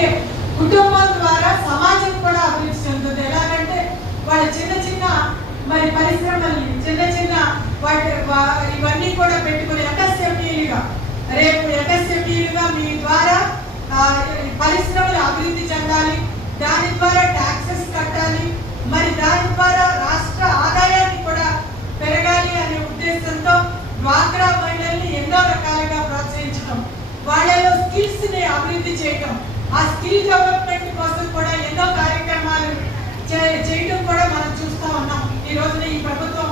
అంటే కుటుంబం ద్వారా సమాజం కూడా అభివృద్ధి చెందుతుంది. ఎలాగంటే వాళ్ళ చిన్న చిన్న మరి పరిశ్రమల్ని చిన్న చిన్న ఇవన్నీ కూడా పెట్టుకుని ఎకస్ఎంఈలుగా రేపు ఎకస్ఎంఈలుగా మీ ద్వారా పరిశ్రమలు అభివృద్ధి చెందాలి, దాని ద్వారా ట్యాక్సెస్ కట్టాలి, మరి దాని ద్వారా రాష్ట్ర ఆదాయాన్ని కూడా పెరగాలి అనే ఉద్దేశంతో డ్వాక్రా మహిళల్ని ఎన్నో రకాలుగా ప్రోత్సహించడం, వాళ్ళలో స్కిల్స్ ని అభివృద్ధి చేయడం, ఆ స్కిల్ డెవలప్మెంట్ కోసం కూడా ఎన్నో కార్యక్రమాలు చేయడం కూడా మనం చూస్తూ ఉన్నాం. ఈ రోజున ఈ ప్రభుత్వం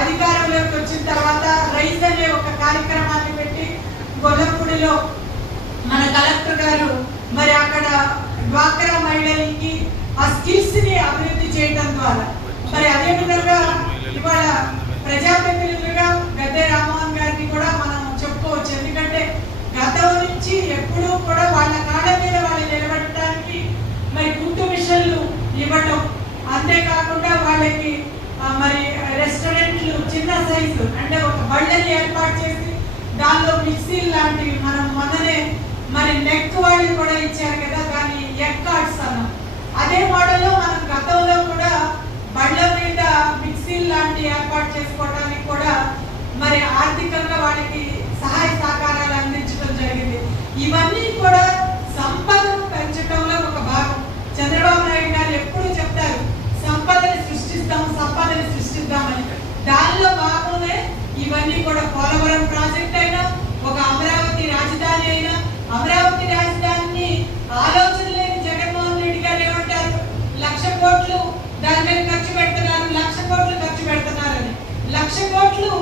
అధికారంలోకి వచ్చిన తర్వాత రైస్ అనే ఒక కార్యక్రమాన్ని పెట్టి గొల్లపూడిలో మన కలెక్టర్ గారు మరి అక్కడ డ్వాక్రా మహిళలకి ఆ స్కిల్స్ ని అభివృద్ధి చేయడం ద్వారా మరి అదే విధంగా ఇవాళ ప్రజాప్రతినిధులుగా గద్దె రామ్మోహన్ గారిని కూడా మనం చెప్పుకోవచ్చు. ఎందుకంటే గతం నుంచి ఎప్పుడూ కూడా వాళ్ళ కాళ్ళ మీద వాళ్ళు నిలబడటానికి మరి కుట్టు మిషన్లు ఇవ్వటం, అంతేకాకుండా వాళ్ళకి మరి రెస్టారెంట్లు చిన్న సైజు అంటే ఒక బళ్ళని ఏర్పాటు చేసి దానిలో మిక్సీలు లాంటివి మనం మొన్ననే మరి నెక్ వాళ్ళు కూడా ఇచ్చారు కదా, దాని ఎగ్ కార్డ్స్ అన్నాం. అదే మోడల్లో మనం గతంలో కూడా బళ్ళ మీద మిక్సీలు లాంటి ఏర్పాటు చేసుకోవడానికి కూడా మరి ఆర్థికంగా వాళ్ళకి సహాయ సహకారాలు అందించడం జరిగింది. ఇవన్నీ కూడా సంపదను పెంచడంలో ఒక భాగం. చంద్రబాబు నాయుడు గారు ఎప్పుడూ చెప్తారు సంపదని సృష్టిద్దామని. దానిలో భాగమే ఇవన్నీ కూడా పోలవరం ప్రాజెక్ట్ అయినా, ఒక అమరావతి రాజధాని అయినా, అమరావతి రాజధానిని ఆలోచన లేని జగన్మోహన్ రెడ్డి గారు ఏమంటారు, 1,00,000 కోట్లు దాని మీద ఖర్చు పెడుతున్నారు, 1,00,000 కోట్లు ఖర్చు పెడుతున్నారని. 1,00,000 కోట్లు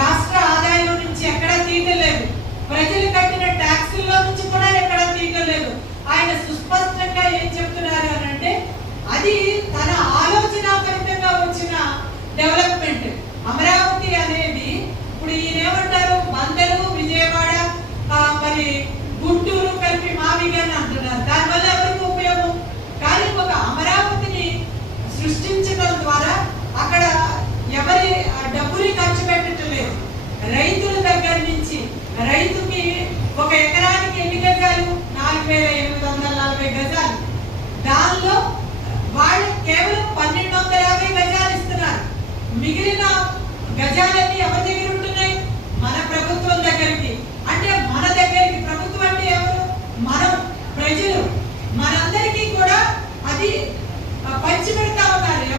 రాష్ట్ర ఆదాయం నుంచి ఎక్కడా తీయలేదు, ప్రజలు కట్టిన ట్యాక్సుల్లో నుంచి కూడా ఎక్కడా తీయలేదు. ఆయన సుస్పష్టంగా ఏం చెప్తున్నారు అని అంటే అది తన ఆలోచన ఫలితంగా వచ్చిన డెవలప్మెంట్. అమరావతి అనేది ఇప్పుడు ఈయన ఏమంటారు, బందరు, విజయవాడ, మరి గుంటూరు కలిపి మావిగాని అంటున్నారు. దానివల్ల ఎవరికి ఉపయోగం? కానీ ఒక అమరావతిని సృష్టించడం ద్వారా అక్కడ ఎవరి డబ్బుని ఖర్చు పెట్టలేదు. రైతుల దగ్గర నుంచి రైతుకి ఒక ఎకరానికి ఎన్ని గజాలు? 4,840 గజాలు. దానిలో వాళ్ళు కేవలం 1,250 గజాలు ఇస్తున్నారు. మిగిలిన గజాలన్నీ ఎవరి